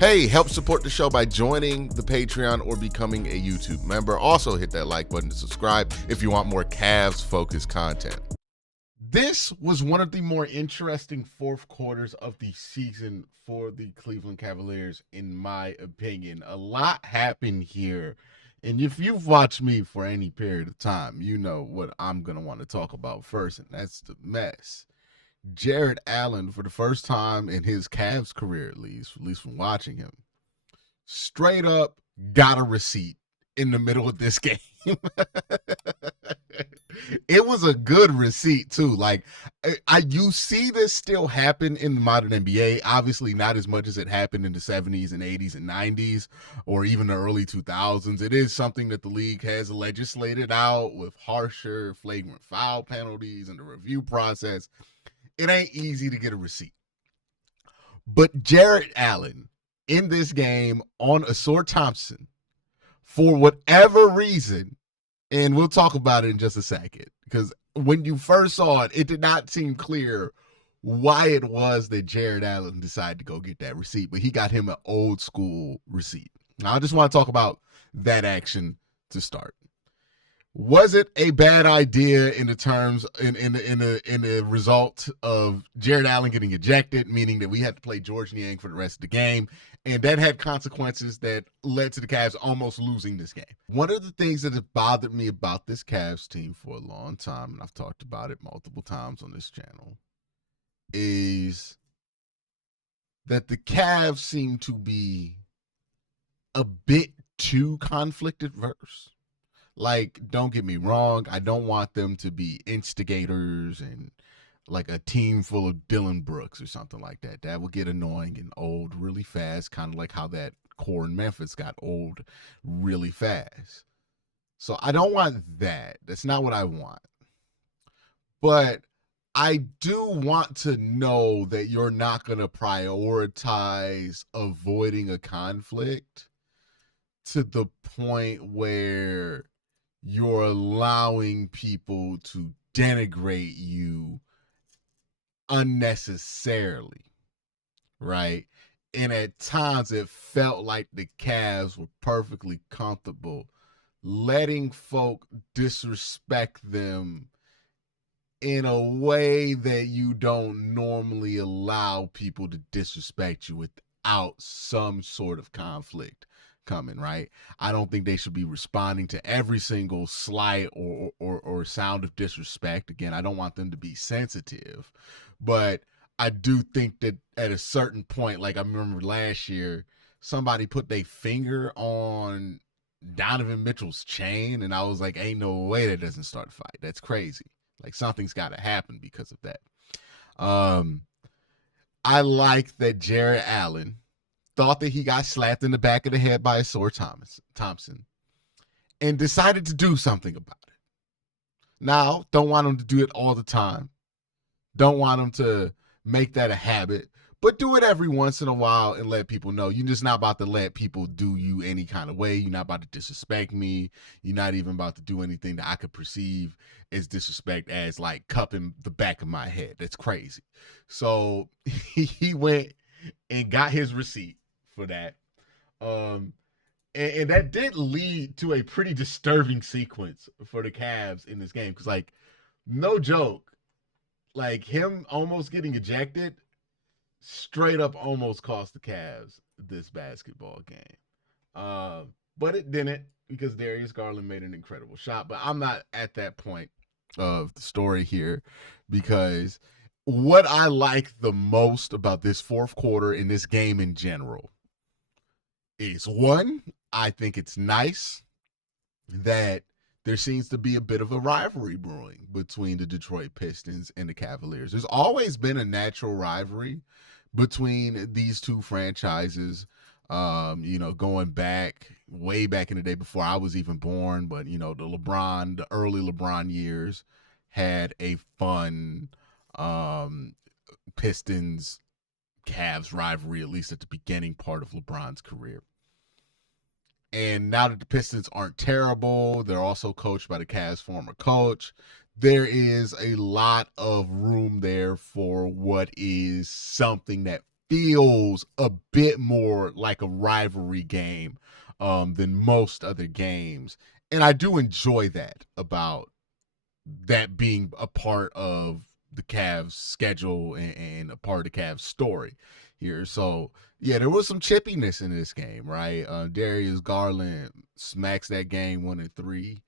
Hey, help support the show by joining the Patreon or becoming a YouTube member. Also, hit that like button to subscribe if you want more Cavs-focused content. This was one of the more interesting fourth quarters of the season for the Cleveland Cavaliers, in my opinion. A lot happened here. And if you've watched me for any period of time, you know what I'm going to want to talk about first, and that's the mess. Jarrett Allen, for the first time in his Cavs career, at least from watching him, straight up got a receipt in the middle of this game. It was a good receipt too. Like, you see this still happen in the modern NBA. Obviously, not as much as it happened in the 70s and 80s and 90s, or even the early 2000s. It is something that the league has legislated out with harsher flagrant foul penalties and the review process. It ain't easy to get a receipt. But Jarrett Allen, in this game on Asur Thompson, for whatever reason, and we'll talk about it in just a second, because when you first saw it, it did not seem clear why it was that Jarrett Allen decided to go get that receipt, but he got him an old school receipt. Now, I just want to talk about that action to start. Was it a bad idea in the terms in the result of Jarrett Allen getting ejected, meaning that we had to play George Niang for the rest of the game, and that had consequences that led to the Cavs almost losing this game? One of the things that has bothered me about this Cavs team for a long time, and I've talked about it multiple times on this channel, is that the Cavs seem to be a bit too conflict averse. Like, don't get me wrong, I don't want them to be instigators and like a team full of Dylan Brooks or something like that. That would get annoying and old really fast, kind of like how that core in Memphis got old really fast. So I don't want that. That's not what I want. But I do want to know that you're not going to prioritize avoiding a conflict to the point where you're allowing people to denigrate you unnecessarily, right? And at times it felt like the Cavs were perfectly comfortable letting folk disrespect them in a way that you don't normally allow people to disrespect you without some sort of conflict coming, right? I don't think they should be responding to every single slight or sound of disrespect. Again, I don't want them to be sensitive, but I do think that at a certain point, like I remember last year, somebody put their finger on Donovan Mitchell's chain, and I was like, ain't no way that doesn't start a fight. That's crazy. Like, something's got to happen because of that. I like that Jarrett Allen thought that he got slapped in the back of the head by Asur Thompson and decided to do something about it. Now, don't want him to do it all the time. Don't want him to make that a habit, but do it every once in a while and let people know. You're just not about to let people do you any kind of way. You're not about to disrespect me. You're not even about to do anything that I could perceive as disrespect, as like cupping the back of my head. That's crazy. So he went and got his receipt for that. And that did lead to a pretty disturbing sequence for the Cavs in this game. Because, like, no joke, like him almost getting ejected straight up almost cost the Cavs this basketball game. But it didn't, because Darius Garland made an incredible shot. But I'm not at that point of the story here, because what I like the most about this fourth quarter in this game in general is, one, I think it's nice that there seems to be a bit of a rivalry brewing between the Detroit Pistons and the Cavaliers. There's always been a natural rivalry between these two franchises, going back, way back in the day before I was even born. But, the early LeBron years had a fun Pistons Cavs rivalry, at least at the beginning part of LeBron's career. And now that the Pistons aren't terrible, they're also coached by the Cavs' former coach. There is a lot of room there for what is something that feels a bit more like a rivalry game than most other games. And I do enjoy that about that being a part of the Cavs schedule and a part of the Cavs story here. So yeah, there was some chippiness in this game, right? Darius Garland smacks that game 1-3,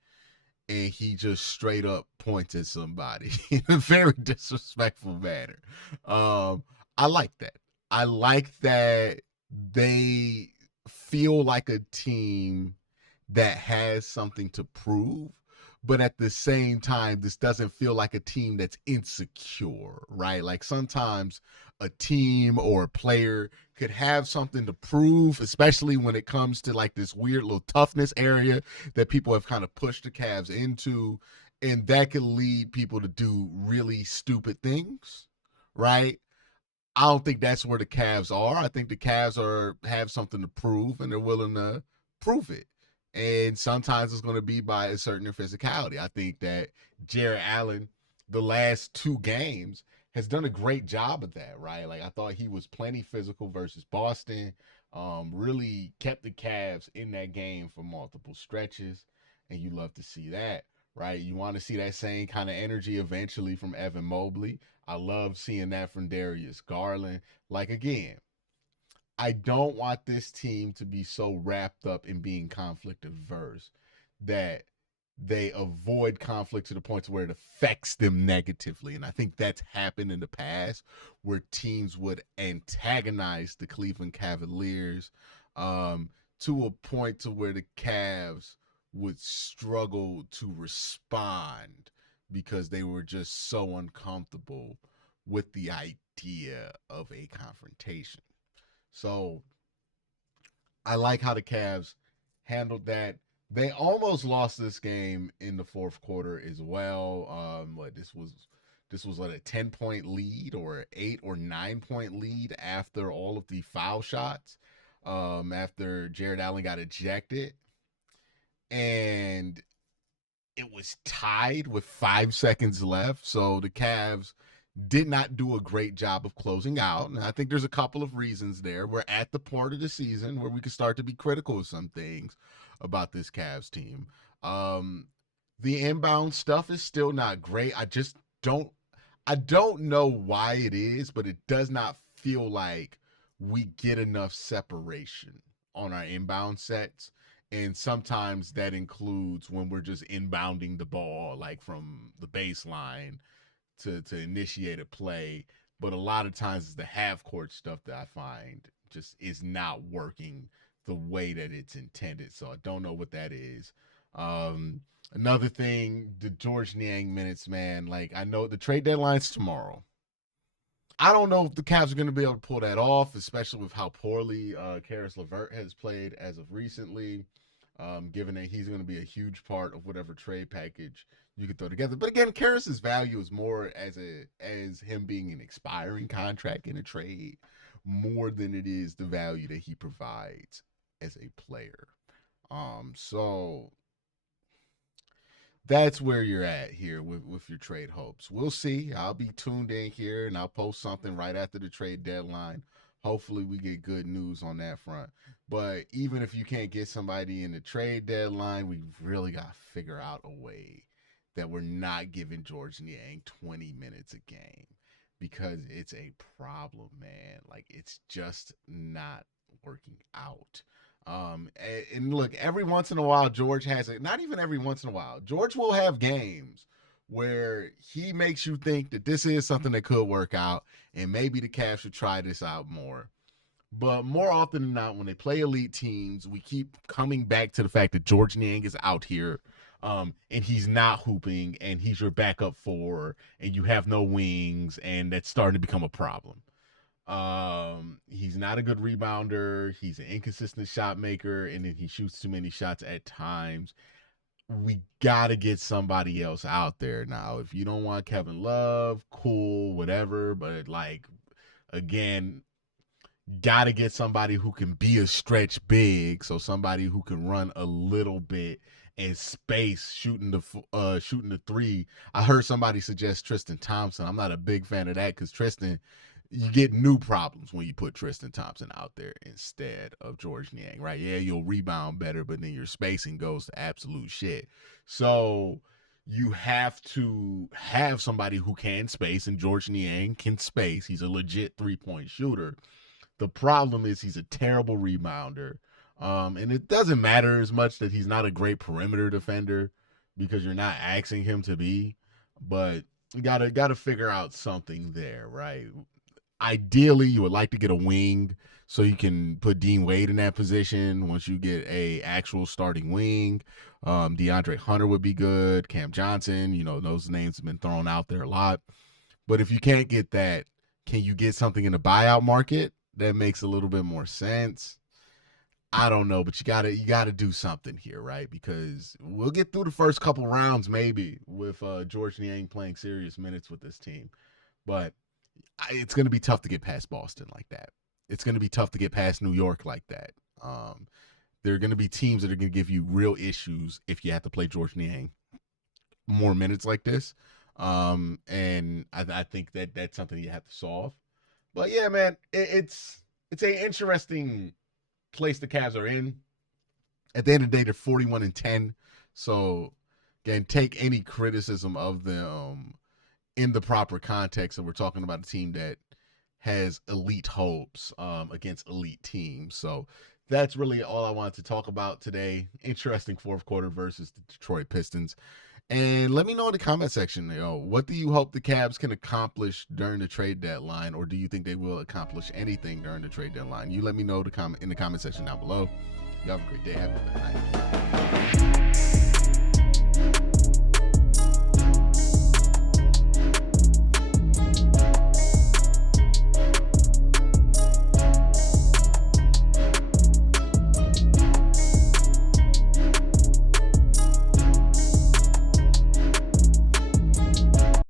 and he just straight up points at somebody in a very disrespectful manner. I like that. I like that they feel like a team that has something to prove, but at the same time, this doesn't feel like a team that's insecure, right? Like sometimes a team or a player could have something to prove, especially when it comes to like this weird little toughness area that people have kind of pushed the Cavs into, and that could lead people to do really stupid things, right? I don't think that's where the Cavs are. I think the Cavs have something to prove, and they're willing to prove it. And sometimes it's going to be by a certain physicality. I think that Jarrett Allen, the last two games, has done a great job of that, right? Like I thought he was plenty physical versus Boston. Really kept the Cavs in that game for multiple stretches, and you love to see that, right? You want to see that same kind of energy eventually from Evan Mobley. I love seeing that from Darius Garland. Like again, I don't want this team to be so wrapped up in being conflict averse that they avoid conflict to the point where it affects them negatively. And I think that's happened in the past where teams would antagonize the Cleveland Cavaliers to a point to where the Cavs would struggle to respond because they were just so uncomfortable with the idea of a confrontation. So I like how the Cavs handled that. They almost lost this game in the fourth quarter as well. This was like a 10-point lead or an 8 or 9 point lead after all of the foul shots. After Jarrett Allen got ejected, and it was tied with 5 seconds left. So the Cavs did not do a great job of closing out. And I think there's a couple of reasons there. We're at the part of the season where we can start to be critical of some things about this Cavs team. The inbound stuff is still not great. I don't know why it is, but it does not feel like we get enough separation on our inbound sets. And sometimes that includes when we're just inbounding the ball, like from the baseline to initiate a play. But a lot of times it's the half court stuff that I find just is not working the way that it's intended. So I don't know what that is. Another thing, the George Niang minutes, man. Like I know the trade deadline's tomorrow. I don't know if the Cavs are going to be able to pull that off, especially with how poorly Karis LeVert has played as of recently. Given that he's going to be a huge part of whatever trade package you can throw together. But again, Karas's value is more as him being an expiring contract in a trade, more than it is the value that he provides as a player. So that's where you're at here with your trade hopes. We'll see. I'll be tuned in here and I'll post something right after the trade deadline. Hopefully we get good news on that front. But even if you can't get somebody in the trade deadline, we really got to figure out a way that we're not giving George Niang 20 minutes a game because it's a problem, man. Like it's just not working out. And look, every once in a while, George has it. Not even every once in a while. George will have games where he makes you think that this is something that could work out, and maybe the Cavs should try this out more. But more often than not, when they play elite teams, we keep coming back to the fact that George Niang is out here, and he's not hooping, and he's your backup four, and you have no wings, and that's starting to become a problem. He's not a good rebounder. He's an inconsistent shot maker, and then he shoots too many shots at times. We gotta get somebody else out there now. If you don't want Kevin Love, cool, whatever. But like, again, gotta get somebody who can be a stretch big, so somebody who can run a little bit and space shooting the three. I heard somebody suggest Tristan Thompson. I'm not a big fan of that because Tristan you get new problems when you put Tristan Thompson out there instead of George Niang, right? Yeah, you'll rebound better, but then your spacing goes to absolute shit. So you have to have somebody who can space, and George Niang can space. He's a legit 3-point shooter. The problem is he's a terrible rebounder. And it doesn't matter as much that he's not a great perimeter defender because you're not asking him to be, but you gotta figure out something there, right? Ideally, you would like to get a wing so you can put Dean Wade in that position once you get a actual starting wing. DeAndre Hunter would be good. Cam Johnson, those names have been thrown out there a lot. But if you can't get that, can you get something in the buyout market that makes a little bit more sense? I don't know, but you gotta do something here, right? Because we'll get through the first couple rounds maybe with George Niang playing serious minutes with this team, but it's going to be tough to get past Boston like that. It's going to be tough to get past New York like that. There are going to be teams that are going to give you real issues if you have to play George Niang more minutes like this. And I think that's something you have to solve. But yeah, man, it's an interesting place the Cavs are in. At the end of the day, they're 41-10. So again, take any criticism of them in the proper context, and we're talking about a team that has elite hopes against elite teams. So that's really all I wanted to talk about today. Interesting fourth quarter versus the Detroit Pistons. And let me know in the comment section, what do you hope the Cavs can accomplish during the trade deadline, or do you think they will accomplish anything during the trade deadline? You let me know in the comment section down below. You have a great day. Have a good night.